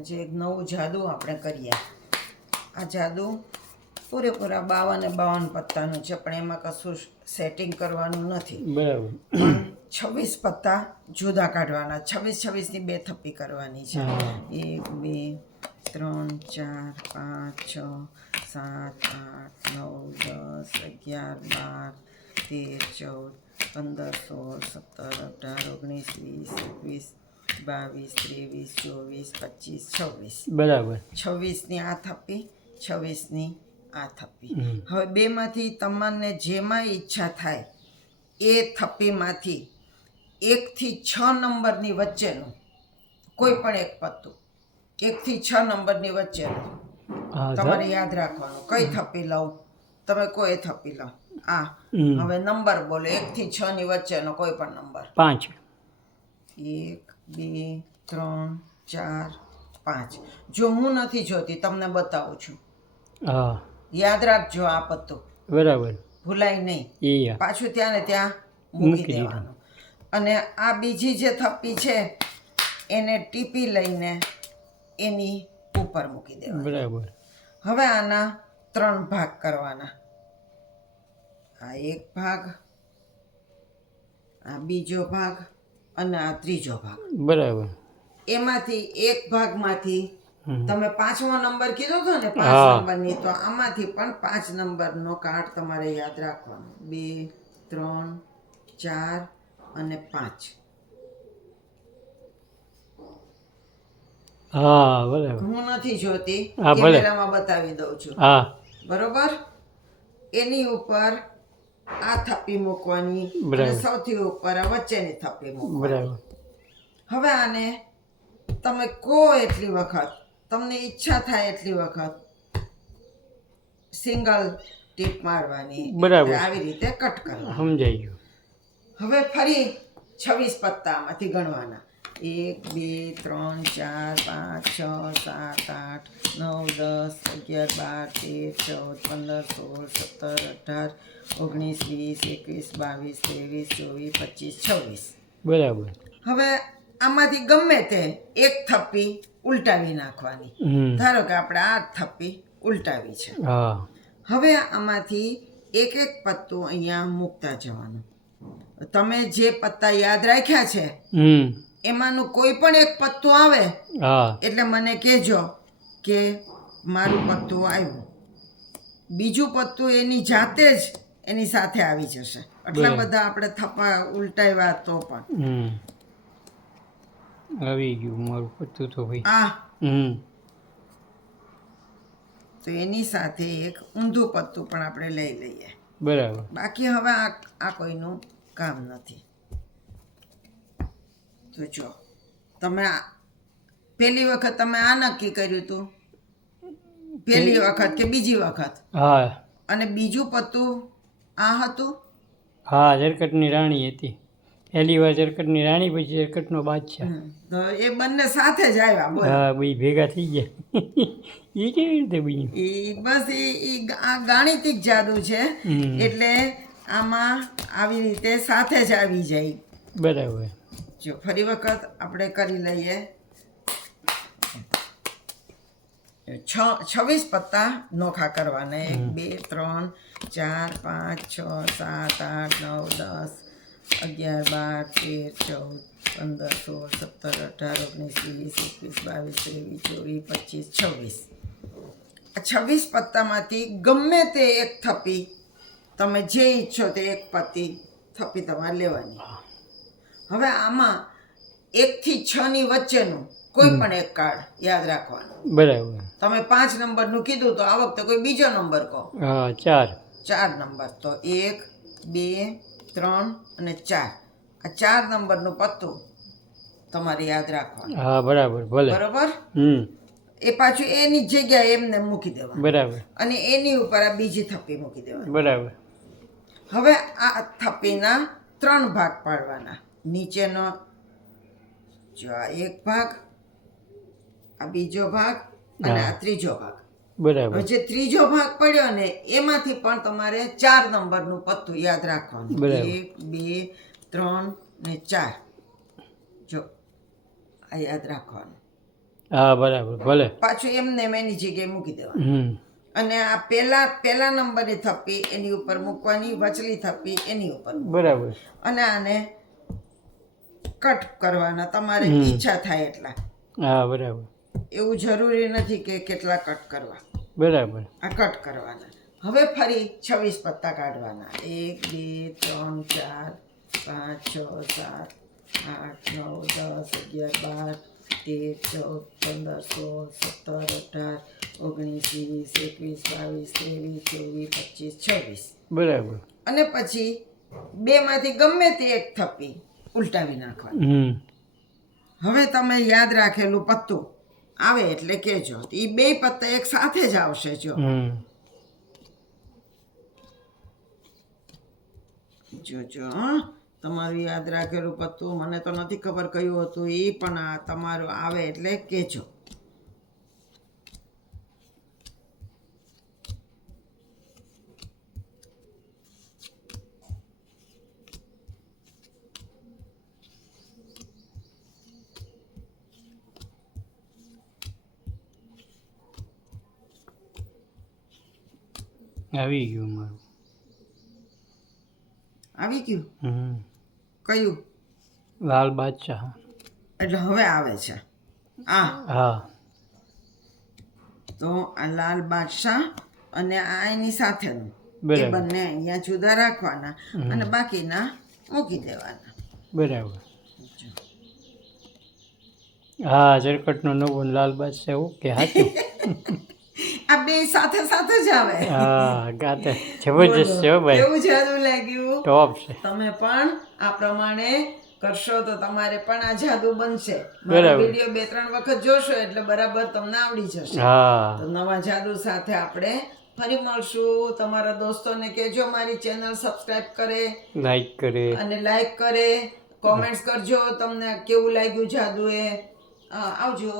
આજે એક નવું જાદુ આપણે કરીએ. આ જાદુ પૂરેપૂરા 52 પત્તાનું છે, પણ એમાં કશું સેટિંગ કરવાનું નથી. બરાબર. પણ 26 પત્તા જુદા કાઢવાના. 26 ની 2 થપ્પી કરવાની છે. 1 2 3 4 5 6 7 8 9 10 11 12 13 14 15 16 17 18 19 20 21 22 23 24 25 26 બરાબર. 26 ની આ થપ્પી, 26 ની આ થપ્પી. હવે બેમાંથી તમને જેમાં ઈચ્છા થાય એ થપ્પીમાંથી 1 થી 6 નંબરની વચ્ચેનું કોઈ પણ એક પત્તું, 1 થી 6 નંબરની વચ્ચેનું તમારે યાદ રાખવાનું. કઈ થપ્પી લઉં? તમે કોઈ થપ્પી લો. આ હવે નંબર બોલો, 1 થી 6 ની વચ્ચેનો કોઈ પણ નંબર. 5. 1 2 3 4 5. જો હું નથી જોતી, તમને બતાવું છું. હા, યાદ રાખજો આ પત્તું, બરાબર. ભૂલાય નહીં. એ પાછું ત્યાં ને ત્યાં મૂકી દેવાનું. અને આ બીજી જે થપ્પી છે એને ટીપી લઈને એની ઉપર મૂકી દેવાની. બરાબર. હવે આના 3 ભાગ કરવાના. આ એક ભાગ, આ બીજો ભાગ અને આ ત્રીજો ભાગ. બરાબર. એમાંથી એક ભાગમાંથી તમે 5મો નંબર કીધો હતો ને, 5 નંબરની, તો આમાંથી પણ 5 નંબરનો કાર્ડ તમારે યાદ રાખવાનો. 2 3 4 અને 5. હા, બરાબર. હું નથી જોતી, હા, ભલે. કેમેરામાં બતાવી દઉં છું. હા, બરોબર. એની ઉપર આ થપ્પી મૂકવાની અને બરાબર. સૌથી ઉપર આ વચ્ચેની થપ્પી મૂકવાની. બરાબર. હવે આને તમે કો એટલી વખત, તમને ઈચ્છા થાય એટલી વખત સિંગલ ટીપ મારવાની. બરાબર. આવી રીતે કટ કરવાનું. સમજાઈ ગયું. હવે ફરી 26 પત્તામાંથી ગણવાના. 1 2 3 4 5 6 7 8 9 10 11 12 13 14 15 16 17 18 19 20 21 22 23 24 25 26. બરાબર. હવે આમાંથી ગમે તે એક થપ્પી ઉલટાવી નાખવાની. ધારો કે આપણે આ થપ્પી ઉલટાવી છે. હા, હવે આમાંથી એક એક પત્તું અહીંયા મૂકતા જવાનું. તમે જે પત્તા યાદ રાખ્યા છે એમાંનું કોઈ પણ એક પત્તું આવે હા, એટલે મને કહેજો કે મારું પત્તું આવ્યું. બીજું પત્તું એની જાતે જ એની સાથે આવી જશે. આટલા બધા આપણે થપ્પા ઉલટાવ્યા તો પણ આવી ગયું મારું પત્તું તો ભાઈ. આ હમ તો એની સાથે એક ઊંધું પત્તું પણ આપણે લઈ લઈએ. બરાબર. બાકી હવે આ કોઈનું કામ નથી. તો જો તમે પહેલી વખત તમે આ નક્કી કર્યું હતું, પહેલી વખત કે બીજી વખત, હા, અને બીજું પત્તું આ હતું. હા, ઝરકટની રાણી હતી. પહેલી વાર ઝરકટની રાણી, પછી ઝરકટનો બાદશાહ. તો એ બંને સાથે જ આવ્યા. બોલો. હા, ભાઈ ભેગા થઈ ગયા. એ કેવી રીતે બન્યું? એ બસ એ આ ગાણિતિક જાદુ છે. એટલે આમાં આવી રીતે સાથે જ આવી જાય. બરાબર. જો ફરી વખત આપણે કરી લઈએ. 26 પત્તા નોખા કરવાના. 1 2 3 4 5 6 7 8 9 10 11 12 13 14 15 16 17 18 19 20 21 22 23 24 25 26. આ 26 પત્તામાંથી ગમે તે એક થપ્પી, તમે જે ઈચ્છો તે એક થપ્પી તમારે લેવાની. હવે આમાં 1 થી 6 ની વચ્ચેનું કોઈ પણ એક કાર્ડ યાદ રાખવાનું. બરાબર. તમે 5 નંબરનું કીધું તો આ વખતે કોઈ બીજો નંબર કહો. હા, 4. 4 નંબર, તો 1 2 3 અને 4. આ 4 નંબરનું પત્તું તમારે યાદ રાખવાનું. હા, બરાબર. ભલે. બરોબર. એ પાછું એની જગ્યાએ એમને મૂકી દેવાનું. બરાબર. અને એની ઉપર આ બીજી થપ્પી મૂકી દેવાની. બરાબર. હવે આ થપ્પીના 3 ભાગ પાડવાના. નીચેનો જો આ એક ભાગ, આ બીજો ભાગ અને આ ત્રીજો ભાગ. બરાબર. જે ત્રીજો ભાગ પડ્યો ને એમાંથી પણ તમારે 4 નંબરનું પત્તું યાદ રાખવાનું. 1 2 3 ને 4. જો આ યાદ રાખવાનું. હા બરાબર ભલે. પાછું એમને એની જગ્યાએ મૂકી દેવાનું. અને આ પેલા નંબરની થપ્પી એની ઉપર મૂકવાની, વચલી થપ્પી એની ઉપર મૂકવાની. બરાબર. અને આને કટ કરવાના તમારે ઈચ્છા થાય એટલા. હા બરાબર. એવું જરૂરી નથી કે કેટલા કટ કરવા. બરાબર. આ કટ કરવાના. હવે ફરી 26 પત્તા કાઢવાના. 1 2 3 4 5 6 7 8 9 10 11 12 13 14 15 16 17 18 19 20 21 22 23 24 25 26. બરાબર. અને પછી બેમાંથી ગમે તે એક થપ્પી ઉલટાવી નાખવાની. હવે તમે યાદ રાખેલું પત્તું આવે એટલે કહેજો. એ બે પત્તા એક સાથે જ આવશે. જોજો તમારું યાદ રાખેલું પત્તું, મને તો નથી ખબર કયું હતું એ, પણ આ તમારું આવે એટલે કહેજો. આવી ગયું મારું. આવી ગયું? કયું? લાલ બાદશાહ. એટલે હવે આવે છે હા. તો આ લાલ બાદશાહ અને આ એની સાથેનું એ બંને અહીંયા જુદા રાખવાના અને બાકીના મૂકી દેવાના. બરાબર. હા ઝરકટનો નવો લાલ બાદશાહ. ઓકે સાચું. આ બે સાથે સાથે જ આવે. હા ગાતે જબરજસ્ત છે ભાઈ. કેવું જાદુ લાગ્યું? ટોપ છે. તમે પણ આ પ્રમાણે કરશો તો તમારે પણ આ જાદુ બનશે. મારો વિડીયો 2-3 વખત જોશો એટલે બરાબર તમને આવડી જશે. તો નવા જાદુ સાથે આપણે ફરી મળશું. તમારા દોસ્તોને કહેજો મારી ચેનલ સબસ્ક્રાઇબ કરે, લાઈક કરે, કોમેન્ટ્સ કરજો તમને કેવું લાગ્યું જાદુ એ. આવજો.